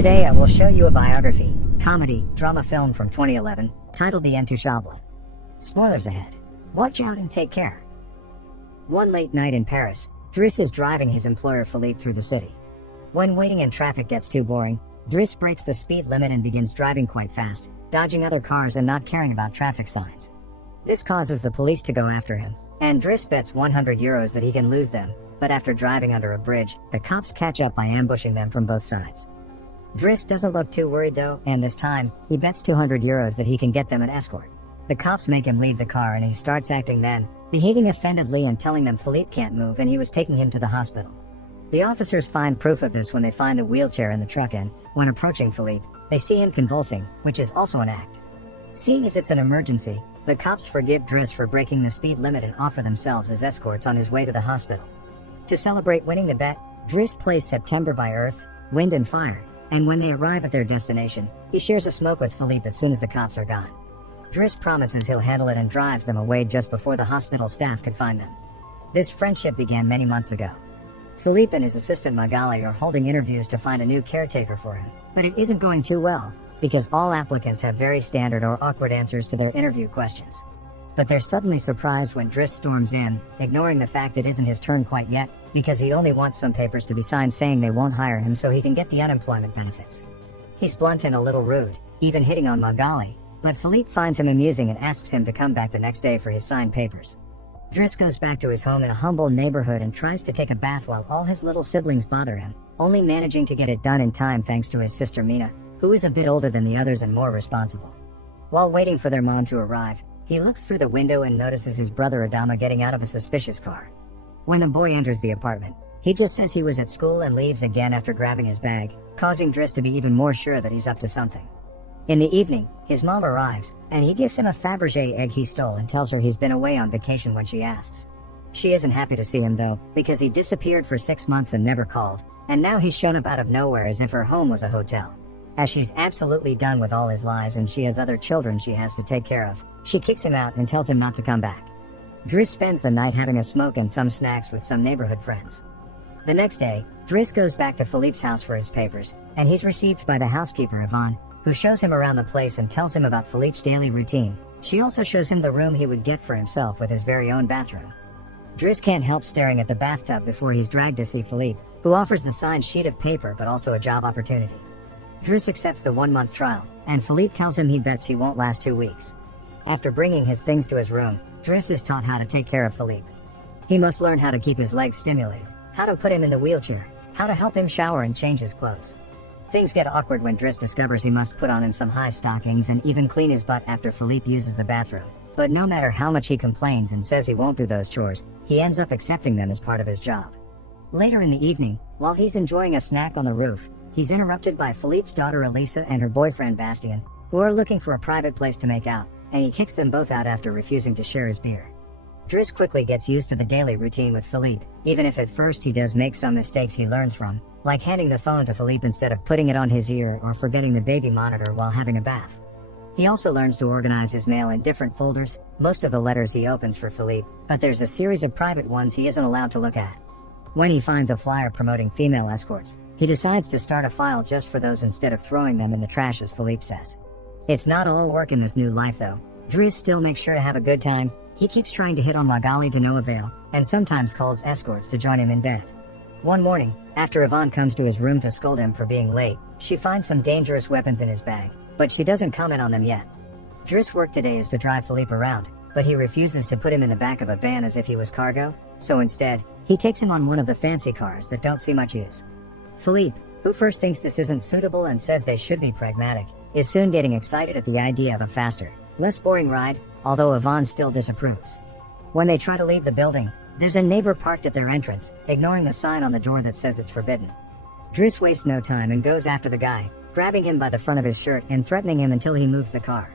Today I will show you a biography, comedy, drama film from 2011, titled The Intouchable. Spoilers ahead. Watch out and take care. One late night in Paris, Driss is driving his employer Philippe through the city. When waiting in traffic gets too boring, Driss breaks the speed limit and begins driving quite fast, dodging other cars and not caring about traffic signs. This causes the police to go after him, and Driss bets €100 that he can lose them, but after driving under a bridge, the cops catch up by ambushing them from both sides. Driss doesn't look too worried though, and this time, he bets €200 that he can get them an escort. The cops make him leave the car and he starts acting then, behaving offendedly and telling them Philippe can't move and he was taking him to the hospital. The officers find proof of this when they find the wheelchair in the truck and, when approaching Philippe, they see him convulsing, which is also an act. Seeing as it's an emergency, the cops forgive Driss for breaking the speed limit and offer themselves as escorts on his way to the hospital. To celebrate winning the bet, Driss plays September by Earth, Wind and Fire, and when they arrive at their destination, he shares a smoke with Philippe as soon as the cops are gone. Driss promises he'll handle it and drives them away just before the hospital staff can find them. This friendship began many months ago. Philippe and his assistant Magali are holding interviews to find a new caretaker for him, but it isn't going too well, because all applicants have very standard or awkward answers to their interview questions. But they're suddenly surprised when Driss storms in, ignoring the fact it isn't his turn quite yet, because he only wants some papers to be signed saying they won't hire him so he can get the unemployment benefits. He's blunt and a little rude, even hitting on Magali, but Philippe finds him amusing and asks him to come back the next day for his signed papers. Driss goes back to his home in a humble neighborhood and tries to take a bath while all his little siblings bother him, only managing to get it done in time thanks to his sister Mina, who is a bit older than the others and more responsible. While waiting for their mom to arrive, he looks through the window and notices his brother Adama getting out of a suspicious car. When the boy enters the apartment, he just says he was at school and leaves again after grabbing his bag, causing Driss to be even more sure that he's up to something. In the evening, his mom arrives, and he gives him a Fabergé egg he stole and tells her he's been away on vacation when she asks. She isn't happy to see him though, because he disappeared for 6 months and never called, and now he's shown up out of nowhere as if her home was a hotel. As she's absolutely done with all his lies and she has other children she has to take care of, she kicks him out and tells him not to come back. Driss spends the night having a smoke and some snacks with some neighborhood friends. The next day, Driss goes back to Philippe's house for his papers, and he's received by the housekeeper Yvonne, who shows him around the place and tells him about Philippe's daily routine. She also shows him the room he would get for himself with his very own bathroom. Driss can't help staring at the bathtub before he's dragged to see Philippe, who offers the signed sheet of paper but also a job opportunity. Driss accepts the 1-month trial, and Philippe tells him he bets he won't last 2 weeks. After bringing his things to his room, Driss is taught how to take care of Philippe. He must learn how to keep his legs stimulated, how to put him in the wheelchair, how to help him shower and change his clothes. Things get awkward when Driss discovers he must put on him some high stockings and even clean his butt after Philippe uses the bathroom. But no matter how much he complains and says he won't do those chores, he ends up accepting them as part of his job. Later in the evening, while he's enjoying a snack on the roof, he's interrupted by Philippe's daughter Elisa and her boyfriend Bastien, who are looking for a private place to make out, and he kicks them both out after refusing to share his beer. Driss quickly gets used to the daily routine with Philippe, even if at first he does make some mistakes he learns from, like handing the phone to Philippe instead of putting it on his ear or forgetting the baby monitor while having a bath. He also learns to organize his mail in different folders, most of the letters he opens for Philippe, but there's a series of private ones he isn't allowed to look at. When he finds a flyer promoting female escorts, he decides to start a file just for those instead of throwing them in the trash as Philippe says. It's not all work in this new life though. Driss still makes sure to have a good time. He keeps trying to hit on Magali to no avail, and sometimes calls escorts to join him in bed. One morning, after Yvonne comes to his room to scold him for being late, she finds some dangerous weapons in his bag, but she doesn't comment on them yet. Driss' work today is to drive Philippe around, but he refuses to put him in the back of a van as if he was cargo, so instead, he takes him on one of the fancy cars that don't see much use. Philippe, who first thinks this isn't suitable and says they should be pragmatic, is soon getting excited at the idea of a faster, less boring ride, although Yvonne still disapproves. When they try to leave the building, there's a neighbor parked at their entrance, ignoring the sign on the door that says it's forbidden. Driss wastes no time and goes after the guy, grabbing him by the front of his shirt and threatening him until he moves the car.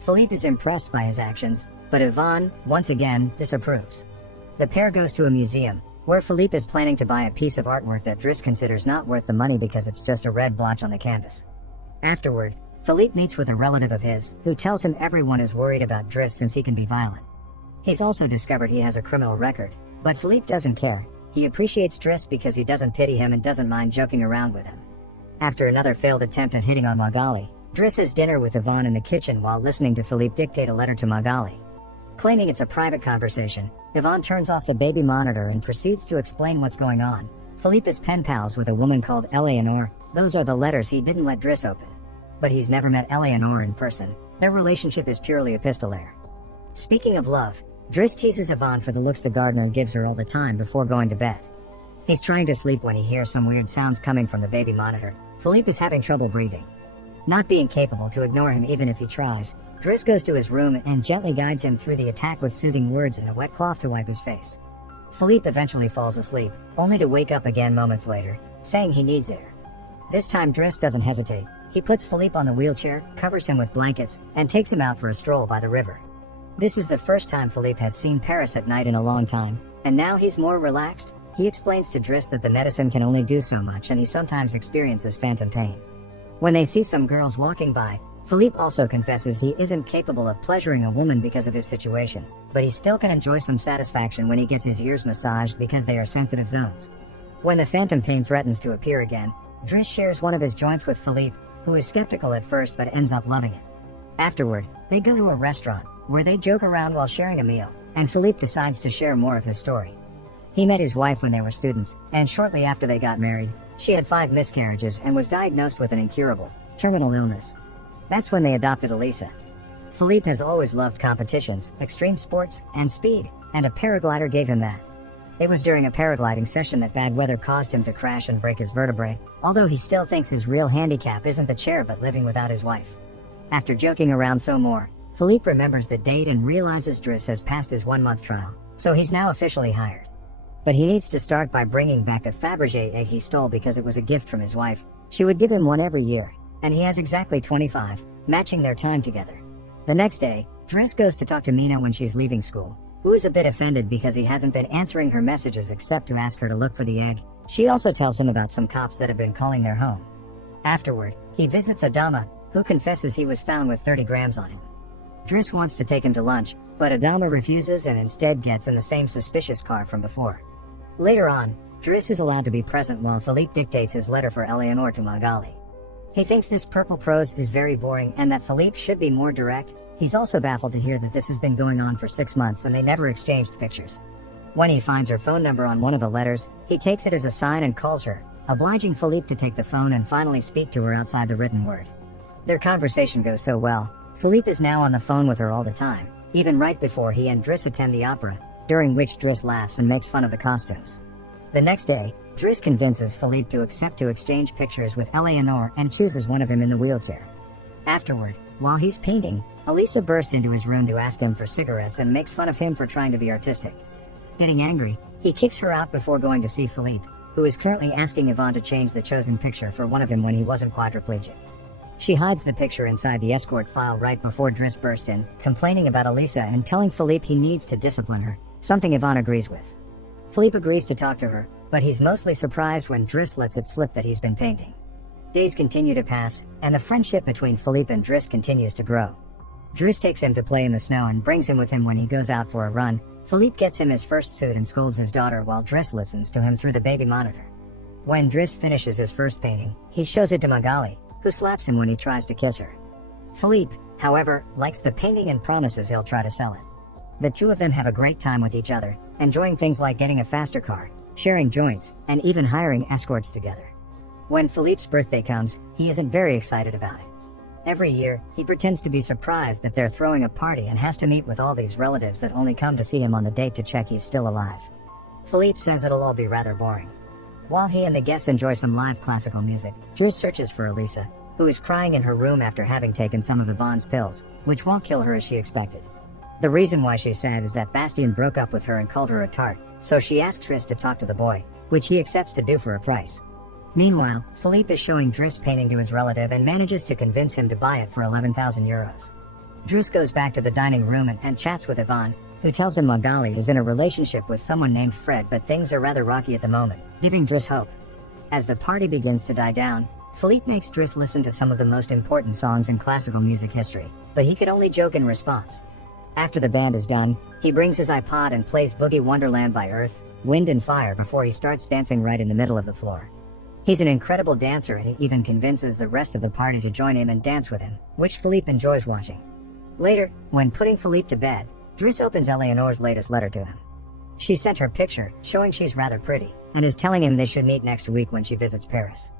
Philippe is impressed by his actions, but Yvonne, once again, disapproves. The pair goes to a museum, where Philippe is planning to buy a piece of artwork that Driss considers not worth the money because it's just a red blotch on the canvas. Afterward, Philippe meets with a relative of his, who tells him everyone is worried about Driss since he can be violent. He's also discovered he has a criminal record, but Philippe doesn't care. He appreciates Driss because he doesn't pity him and doesn't mind joking around with him. After another failed attempt at hitting on Magali, Driss has dinner with Yvonne in the kitchen while listening to Philippe dictate a letter to Magali. Claiming it's a private conversation, Yvonne turns off the baby monitor and proceeds to explain what's going on. Philippe is pen pals with a woman called Eleanor. Those are the letters he didn't let Driss open. But he's never met Eleanor in person. Their relationship is purely epistolary. Speaking of love, Driss teases Yvonne for the looks the gardener gives her all the time before going to bed. He's trying to sleep when he hears some weird sounds coming from the baby monitor. Philippe is having trouble breathing. Not being capable to ignore him even if he tries, Driss goes to his room and gently guides him through the attack with soothing words and a wet cloth to wipe his face. Philippe eventually falls asleep, only to wake up again moments later, saying he needs air. This time Driss doesn't hesitate. He puts Philippe on the wheelchair, covers him with blankets, and takes him out for a stroll by the river. This is the first time Philippe has seen Paris at night in a long time, and now he's more relaxed. He explains to Driss that the medicine can only do so much and he sometimes experiences phantom pain. When they see some girls walking by, Philippe also confesses he isn't capable of pleasuring a woman because of his situation, but he still can enjoy some satisfaction when he gets his ears massaged because they are sensitive zones. When the phantom pain threatens to appear again, Driss shares one of his joints with Philippe, who is skeptical at first but ends up loving it. Afterward, they go to a restaurant, where they joke around while sharing a meal, and Philippe decides to share more of his story. He met his wife when they were students, and shortly after they got married, she had 5 miscarriages and was diagnosed with an incurable, terminal illness. That's when they adopted Elisa. Philippe has always loved competitions, extreme sports, and speed, and a paraglider gave him that. It was during a paragliding session that bad weather caused him to crash and break his vertebrae, although he still thinks his real handicap isn't the chair but living without his wife. After joking around some more, Philippe remembers the date and realizes Driss has passed his 1-month trial, so he's now officially hired. But he needs to start by bringing back a Fabergé egg he stole because it was a gift from his wife. She would give him one every year, and he has exactly 25, matching their time together. The next day, Driss goes to talk to Mina when she's leaving school, who is a bit offended because he hasn't been answering her messages except to ask her to look for the egg. She also tells him about some cops that have been calling their home. Afterward, he visits Adama, who confesses he was found with 30 grams on him. Driss wants to take him to lunch, but Adama refuses and instead gets in the same suspicious car from before. Later on, Driss is allowed to be present while Philippe dictates his letter for Eleanor to Magali. He thinks this purple prose is very boring and that Philippe should be more direct. He's also baffled to hear that this has been going on for 6 months and they never exchanged pictures. When he finds her phone number on one of the letters, he takes it as a sign and calls her, obliging Philippe to take the phone and finally speak to her outside the written word. Their conversation goes so well, Philippe is now on the phone with her all the time, even right before he and Driss attend the opera, during which Driss laughs and makes fun of the costumes. The next day, Driss convinces Philippe to accept to exchange pictures with Eleanor and chooses one of him in the wheelchair. Afterward, while he's painting, Elisa bursts into his room to ask him for cigarettes and makes fun of him for trying to be artistic. Getting angry, he kicks her out before going to see Philippe, who is currently asking Yvonne to change the chosen picture for one of him when he wasn't quadriplegic. She hides the picture inside the escort file right before Driss burst in, complaining about Elisa and telling Philippe he needs to discipline her, something Yvonne agrees with. Philippe agrees to talk to her, but he's mostly surprised when Driss lets it slip that he's been painting. Days continue to pass, and the friendship between Philippe and Driss continues to grow. Driss takes him to play in the snow and brings him with him when he goes out for a run. Philippe gets him his first suit and scolds his daughter while Driss listens to him through the baby monitor. When Driss finishes his first painting, he shows it to Magali, who slaps him when he tries to kiss her. Philippe, however, likes the painting and promises he'll try to sell it. The two of them have a great time with each other, enjoying things like getting a faster car, sharing joints, and even hiring escorts together. When Philippe's birthday comes, he isn't very excited about it. Every year, he pretends to be surprised that they're throwing a party and has to meet with all these relatives that only come to see him on the date to check he's still alive. Philippe says it'll all be rather boring. While he and the guests enjoy some live classical music, Driss searches for Elisa, who is crying in her room after having taken some of Yvonne's pills, which won't kill her as she expected. The reason why she's sad is that Bastien broke up with her and called her a tart, so she asks Driss to talk to the boy, which he accepts to do for a price. Meanwhile, Philippe is showing Driss painting to his relative and manages to convince him to buy it for 11,000 euros. Driss goes back to the dining room and chats with Yvonne, who tells him Magali is in a relationship with someone named Fred, but things are rather rocky at the moment, giving Driss hope. As the party begins to die down, Philippe makes Driss listen to some of the most important songs in classical music history, but he could only joke in response. After the band is done, he brings his iPod and plays Boogie Wonderland by Earth, Wind and Fire before he starts dancing right in the middle of the floor. He's an incredible dancer and he even convinces the rest of the party to join him and dance with him, which Philippe enjoys watching. Later, when putting Philippe to bed, Driss opens Eleanor's latest letter to him. She sent her picture, showing she's rather pretty, and is telling him they should meet next week when she visits Paris.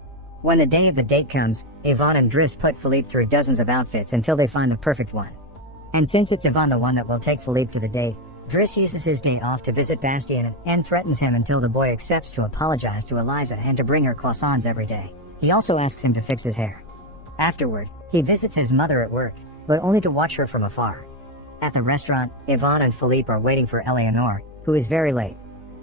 When the day of the date comes, Yvonne and Driss put Philippe through dozens of outfits until they find the perfect one. And since it's Yvonne the one that will take Philippe to the date, Driss uses his day off to visit Bastien and threatens him until the boy accepts to apologize to Eliza and to bring her croissants every day. He also asks him to fix his hair. Afterward, he visits his mother at work, but only to watch her from afar. At the restaurant, Yvonne and Philippe are waiting for Eleanor, who is very late.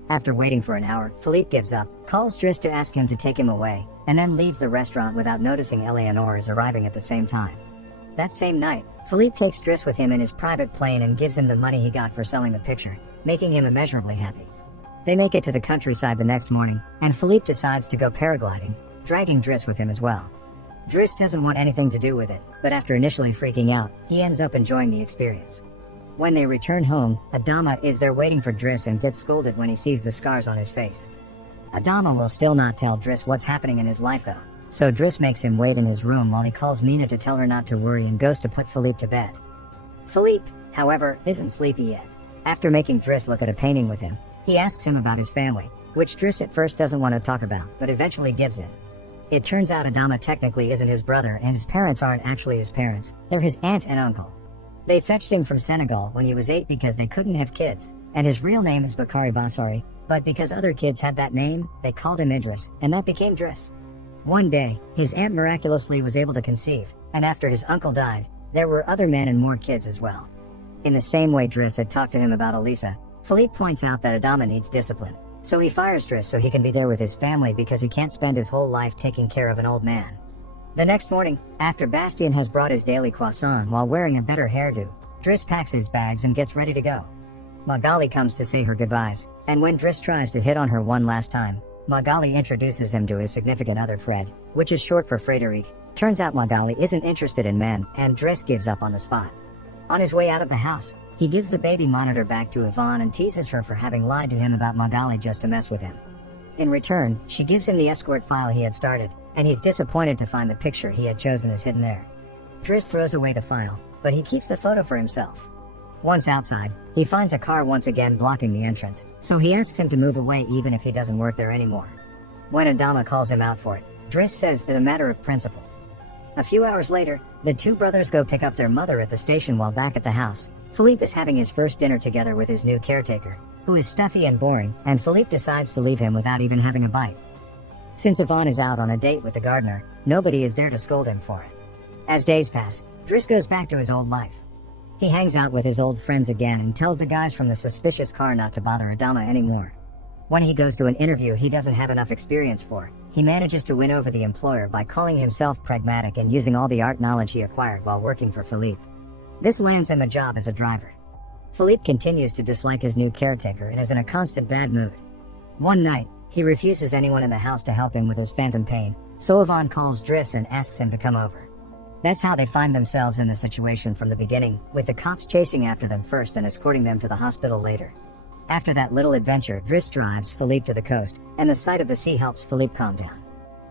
After waiting for an hour, Philippe gives up, calls Driss to ask him to take him away, and then leaves the restaurant without noticing Eleanor is arriving at the same time. That same night, Philippe takes Driss with him in his private plane and gives him the money he got for selling the picture, making him immeasurably happy. They make it to the countryside the next morning, and Philippe decides to go paragliding, dragging Driss with him as well. Driss doesn't want anything to do with it, but after initially freaking out, he ends up enjoying the experience. When they return home, Adama is there waiting for Driss and gets scolded when he sees the scars on his face. Adama will still not tell Driss what's happening in his life though, so Driss makes him wait in his room while he calls Mina to tell her not to worry and goes to put Philippe to bed. Philippe, however, isn't sleepy yet. After making Driss look at a painting with him, he asks him about his family, which Driss at first doesn't want to talk about, but eventually gives in. It turns out Adama technically isn't his brother and his parents aren't actually his parents, they're his aunt and uncle. They fetched him from Senegal when he was 8 because they couldn't have kids, and his real name is Bakari Bassari, but because other kids had that name, they called him Idris, and that became Driss. One day, his aunt miraculously was able to conceive, and after his uncle died, there were other men and more kids as well. In the same way Driss had talked to him about Elisa, Philippe points out that Adama needs discipline, so he fires Driss so he can be there with his family because he can't spend his whole life taking care of an old man. The next morning, after Bastien has brought his daily croissant while wearing a better hairdo, Driss packs his bags and gets ready to go. Magali comes to say her goodbyes, and when Driss tries to hit on her one last time, Magali introduces him to his significant other Fred, which is short for Frédéric. Turns out Magali isn't interested in men, and Driss gives up on the spot. On his way out of the house, he gives the baby monitor back to Yvonne and teases her for having lied to him about Magali just to mess with him. In return, she gives him the escort file he had started, and he's disappointed to find the picture he had chosen is hidden there. Driss throws away the file, but he keeps the photo for himself. Once outside, he finds a car once again blocking the entrance, so he asks him to move away even if he doesn't work there anymore. When Adama calls him out for it, Driss says it's a matter of principle. A few hours later, the two brothers go pick up their mother at the station while back at the house. Philippe is having his first dinner together with his new caretaker, who is stuffy and boring, and Philippe decides to leave him without even having a bite. Since Yvonne is out on a date with the gardener, nobody is there to scold him for it. As days pass, Driss goes back to his old life. He hangs out with his old friends again and tells the guys from the suspicious car not to bother Adama anymore. When he goes to an interview he doesn't have enough experience for, he manages to win over the employer by calling himself pragmatic and using all the art knowledge he acquired while working for Philippe. This lands him a job as a driver. Philippe continues to dislike his new caretaker and is in a constant bad mood. One night, he refuses anyone in the house to help him with his phantom pain, so Yvonne calls Driss and asks him to come over. That's how they find themselves in the situation from the beginning, with the cops chasing after them first and escorting them to the hospital later. After that little adventure, Driss drives Philippe to the coast, and the sight of the sea helps Philippe calm down.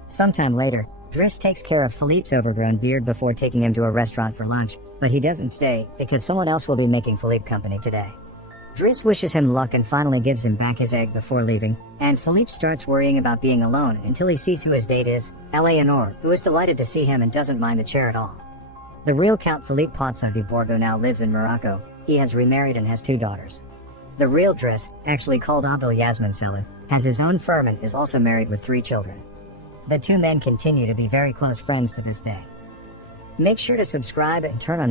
Sometime later, Driss takes care of Philippe's overgrown beard before taking him to a restaurant for lunch, but he doesn't stay because someone else will be making Philippe company today. Driss wishes him luck and finally gives him back his egg before leaving, and Philippe starts worrying about being alone until he sees who his date is, Eleanor, who is delighted to see him and doesn't mind the chair at all. The real Count Philippe Pozzo de Borgo now lives in Morocco. He has remarried and has 2 daughters. The real Driss, actually called Abdel Yasmin Selou, has his own firm and is also married with 3 children. The 2 men continue to be very close friends to this day. Make sure to subscribe and turn on